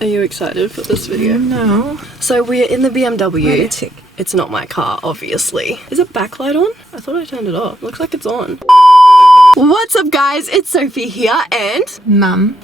Are you excited for this video? No. So we're in the BMW. Wait a tick. It's not my car, obviously. Is it backlight on? I thought I turned it off. Looks like it's on. What's up, guys? It's Sophie here and Mum.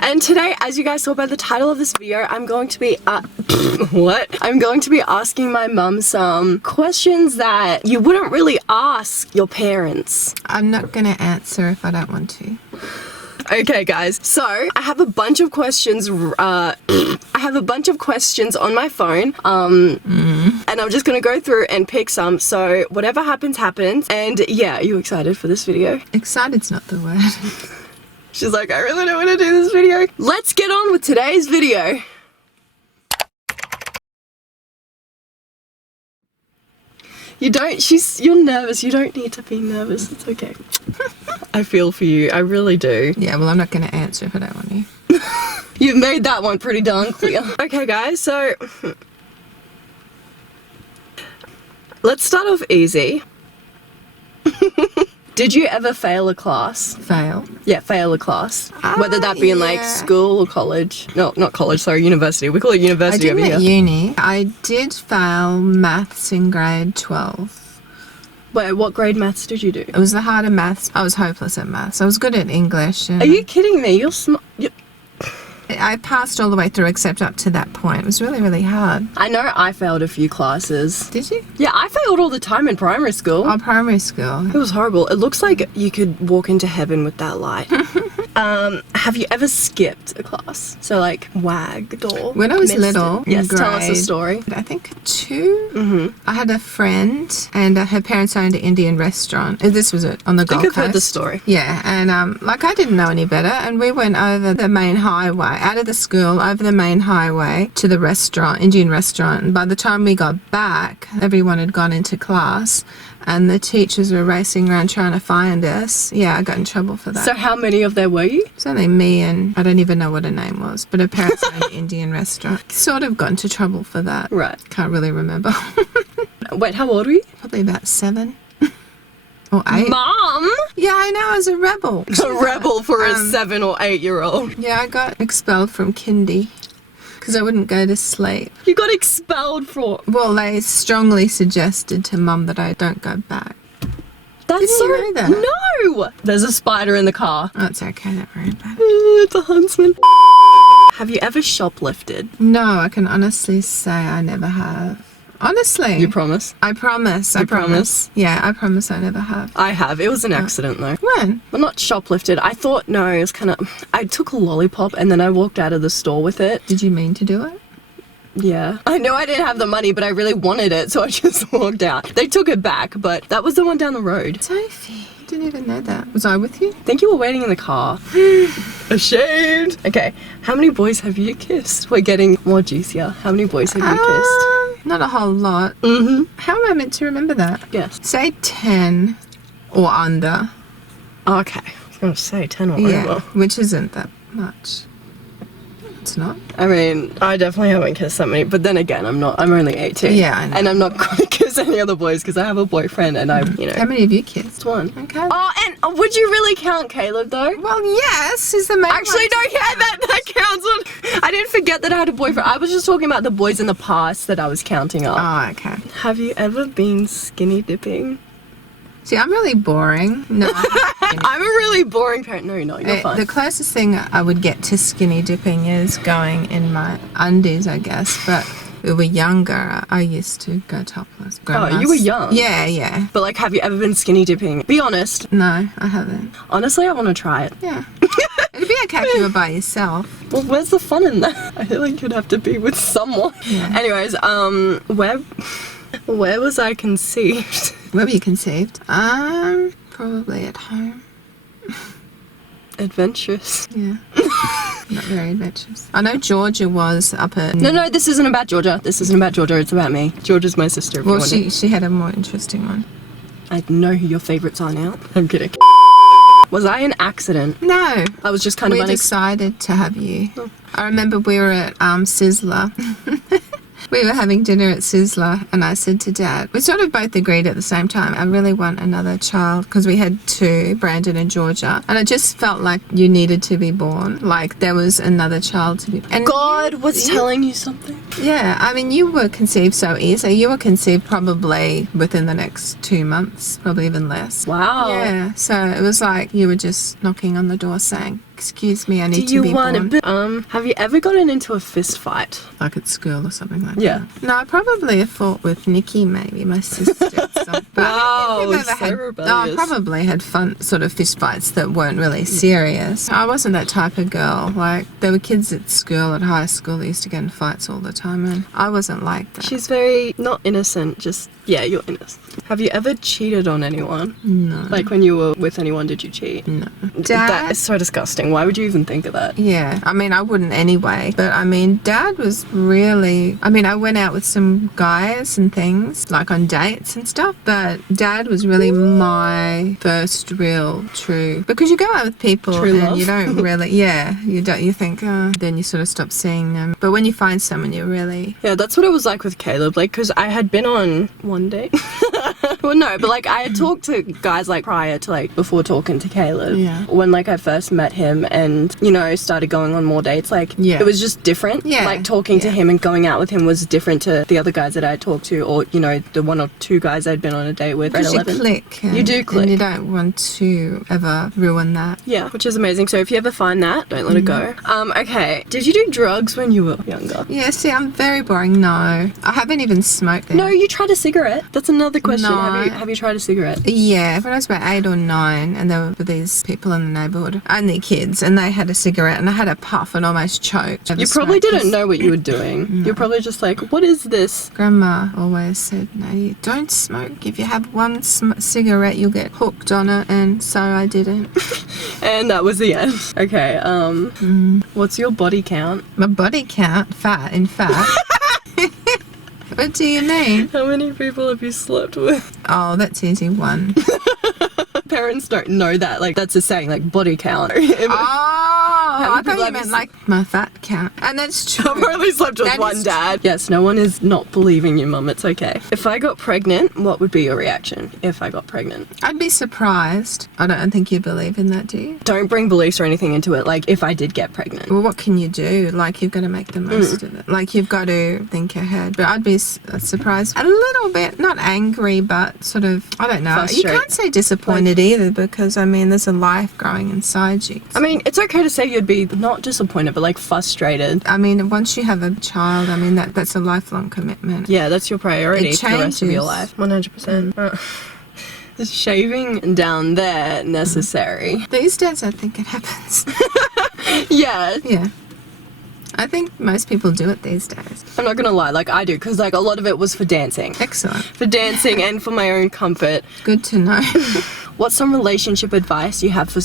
And today, as you guys saw by the title of this video, I'm going to be I'm going to be asking my mum some questions that you wouldn't really ask your parents. I'm not gonna answer if I don't want to. Okay, guys, so I have a bunch of questions on my phone, and I'm just gonna go through and pick some, so whatever happens, happens. And yeah, are you excited for this video? Excited's not the word. She's like, I really don't want to do this video. Let's get on with today's video. You're nervous. You don't need to be nervous. It's okay. I feel for you. I really do. Yeah, well, I'm not gonna answer if I don't want to. You've made that one pretty darn clear. Okay, guys, so let's start off easy. Did you ever fail a class? Fail? Yeah, fail a class. Whether that be in like school or college. No, not college, sorry, university. We call it university over here. I did at uni. I did fail maths in grade 12. Wait, what grade maths did you do? It was the harder maths. I was hopeless at maths. I was good at English. Are you kidding me? You're smart. I passed all the way through except up to that point. It was really, really hard. I know I failed a few classes. Did you? Yeah, I failed all the time in primary school. Oh, primary school. It was horrible. It looks like you could walk into heaven with that light. Have you ever skipped a class? So like wagged or when I was missed little, it? Yes, in tell us a grade, story. I think 2. I had a friend and her parents owned an Indian restaurant. This was on the Gold Coast. I've heard the story. Yeah, and like I didn't know any better, and we went over the main highway, out of the school, over the main highway to the restaurant, Indian restaurant. And by the time we got back, everyone had gone into class. And the teachers were racing around trying to find us. Yeah, I got in trouble for that. So how many of there were you? It's only me and I don't even know what her name was, but her parents owned an Indian restaurant. Sort of got into trouble for that. Right. Can't really remember. Wait, how old were you? Probably about 7 or 8. Mom! Yeah, I know, I was a rebel. A rebel for a 7 or 8 year old. Yeah, I got expelled from kindy because I wouldn't go to sleep. You got expelled for... Well, they strongly suggested to Mum that I don't go back. That's Didn't so... you know that? No! There's a spider in the car. Oh, it's okay, don't worry about it. It's a huntsman. Have you ever shoplifted? No, I can honestly say I never have. Honestly. You promise? I promise. I promise. Yeah, I promise I never have. I have. It was an accident though. When? Well, not shoplifted. I thought, no, it was kind of... I took a lollipop and then I walked out of the store with it. Did you mean to do it? Yeah. I know I didn't have the money, but I really wanted it, so I just walked out. They took it back, but that was the one down the road. Sophie, I didn't even know that. Was I with you? I think you were waiting in the car. Ashamed. Okay, how many boys have you kissed? We're getting more juicier. How many boys have you kissed? Not a whole lot. How am I meant to remember that? Yes. Say 10 or under. Okay. I was going to say 10 or Yeah, over. which isn't that much. It's not. I mean, I definitely haven't kissed that many, but then again, I'm only 18. Yeah, I know. And I'm not going to kiss any other boys because I have a boyfriend and I, you know. How many have you kissed? Just one. Okay. Oh, and would you really count Caleb though? Well, yes, is the main Actually, one. no, yeah, that counts. I didn't forget that I had a boyfriend. I was just talking about the boys in the past that I was counting up. Oh, okay. Have you ever been skinny dipping? See, I'm really boring. No, I'm a really boring parent. No, you're not. You're fine. The closest thing I would get to skinny dipping is going in my undies, I guess. But when we were younger, I used to go topless. Oh, you were young? Yeah, yeah. But like, have you ever been skinny dipping? Be honest. No, I haven't. Honestly, I want to try it. Yeah. It'd be okay if you were by yourself. Well, where's the fun in that? I feel like you'd have to be with someone. Yeah. Anyways, where was I conceived? Where were you conceived? Probably at home. Adventurous. Yeah. Not very adventurous. I know Georgia was up at... No, this isn't about Georgia. This isn't about Georgia. It's about me. Georgia's my sister. Well, she had a more interesting one. I know who your favorites are now. I'm kidding. Was I an accident? No. I was just kind of We decided to have you. I remember we were at Sizzler We were having dinner at Sizzler, and I said to Dad, we sort of both agreed at the same time, I really want another child, because we had two, Brandon and Georgia, and it just felt like you needed to be born, like there was another child to be. And God was telling you something. yeah, I mean, you were conceived so easy. You were conceived probably within the next 2 months, probably even less. Wow. Yeah, so it was like you were just knocking on the door saying, excuse me, I need Do you to be want born. have you ever gotten into a fist fight? Like at school or something like Yeah. that. No, I probably fought with Nikki, maybe, my sister. Wow, I've so I rebellious. probably had fun sort of fist fights that weren't really serious. I wasn't that type of girl. Like, there were kids at school, at high school, that used to get in fights all the time, and I wasn't like that. She's very not innocent, just yeah, you're innocent. Have you ever cheated on anyone? No. Like when you were with anyone, did you cheat? No. That Dad? is so disgusting. Why would you even think of that? Yeah, I mean, I wouldn't anyway. But I mean, Dad was really. I mean, I went out with some guys and things, like on dates and stuff. But Dad was really my first real true. Because you go out with people True and love? you don't really. Yeah, you don't. You think, oh, then you sort of stop seeing them. But when you find someone, you really. Yeah, that's what it was like with Caleb. Like, because I had been on one date. Well, no, but like I had talked to guys like prior to like before talking to Caleb. Yeah. When like I first met him and, you know, started going on more dates, like Yeah. it was just different. Yeah. Like talking to Yeah. him and going out with him was different to the other guys that I had talked to, or, you know, the one or two guys I'd been on a date with at Because you 11. click. You do click. And you don't want to ever ruin that. Yeah, which is amazing. So if you ever find that, don't let it go. Okay. Did you do drugs when you were younger? Yeah, see, I'm very boring. No. I haven't even smoked then. No, you tried a cigarette. That's another question. No. Have you tried a cigarette? Yeah, when I was about 8 or 9, and there were these people in the neighbourhood, only kids, and they had a cigarette, and I had a puff and almost choked. You probably didn't know what you were doing. You're probably just like, what is this? Grandma always said, no, you don't smoke. If you have one cigarette, you'll get hooked on it, and so I didn't. And that was the end. Okay, what's your body count? My body count, fat, in fact. What do you mean? How many people have you slept with? Oh, that's easy one. Parents don't know that. Like, that's a saying, like, body count. Oh, I people thought you have meant you like my fat count. And that's true. I've only slept with That one is dad. Yes, no one is not believing you, Mum. It's okay. If I got pregnant, what would be your reaction if I got pregnant? I'd be surprised. I don't think you believe in that, do you? Don't bring beliefs or anything into it. Like, if I did get pregnant. Well, what can you do? Like, you've got to make the most of it. Like, you've got to think ahead. But I'd be surprised. A little bit, not angry, but sort of, I don't know. Frustrated. You can't say disappointed either, because, I mean, there's a life growing inside you. I mean, it's okay to say you'd be not disappointed, but like frustrated. I mean, once you have a child, I mean, that's a lifelong commitment. Yeah, that's your priority It for the rest of your changes. life. 100%. Is shaving down there necessary? These days, I think it happens. Yeah. Yeah. I think most people do it these days. I'm not gonna lie, like I do, because like a lot of it was for dancing. Excellent. For dancing and for my own comfort. Good to know. What's some relationship advice you have for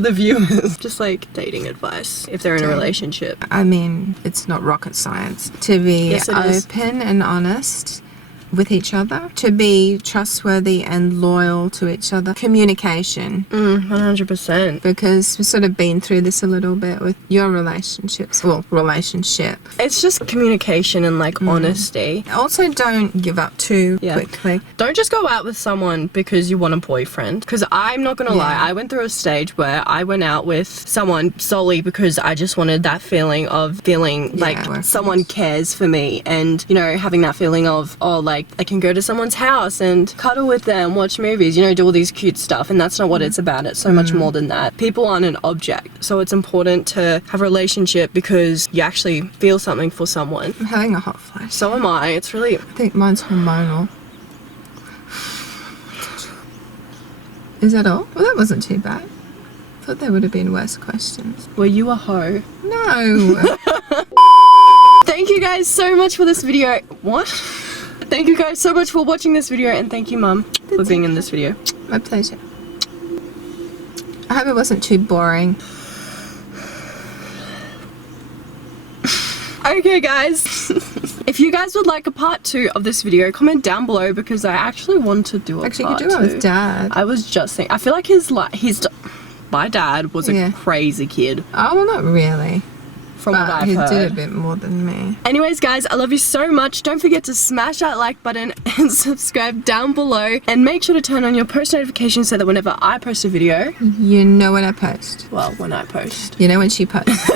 the viewers? Just like dating advice if they're in a relationship. I mean, it's not rocket science. To be Yes, it is. open and honest with each other, to be trustworthy and loyal to each other. Communication, 100%. because we've sort of been through this a little bit with your relationships. Well, relationship. It's just communication and like honesty. Also, don't give up too Yeah. quickly. Don't just go out with someone because you want a boyfriend. Because I'm not going to lie, Yeah. I went through a stage where I went out with someone solely because I just wanted that feeling of feeling like boyfriend. someone cares for me. And, you know, having that feeling of, oh, like I can go to someone's house and cuddle with them, watch movies, you know, do all these cute stuff. And that's not what it's about. It's so much more than that. People aren't an object. So it's important to have a relationship because you actually feel something for someone. I'm having a hot flash. So am I. It's really... I think mine's hormonal. Is that all? Well, that wasn't too bad. I thought there would have been worse questions. Were you a hoe? No. Thank you guys so much for this video. What? Thank you guys so much for watching this video, and thank you, Mum, for being in this video. My pleasure. I hope it wasn't too boring. Okay, guys. If you guys would like a part 2 of this video, comment down below because I actually want to do a Actually, you part could do it 2. with Dad. I was just thinking. I feel like my dad was a Yeah. crazy kid. Oh, well, not really. from what But I've he heard. did a bit more than me. Anyways, guys, I love you so much. Don't forget to smash that like button and subscribe down below. And make sure to turn on your post notifications so that whenever I post a video, You know when I post. well, when I post. You know when she posts.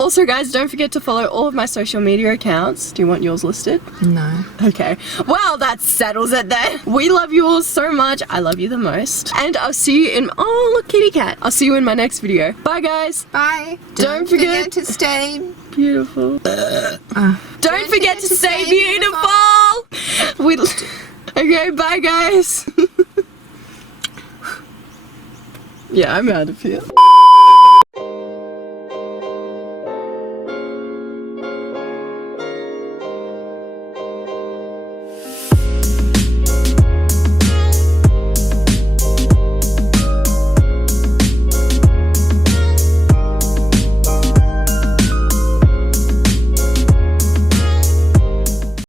Also, guys, don't forget to follow all of my social media accounts. Do you want yours listed? No. Okay. Well, that settles it then. We love you all so much. I love you the most. And I'll see you in... Oh, look, kitty cat. I'll see you in my next video. Bye, guys. Bye. Don't forget to stay. Beautiful. Don't Don't forget to stay beautiful. We... Okay, bye, guys. Yeah, I'm out of here.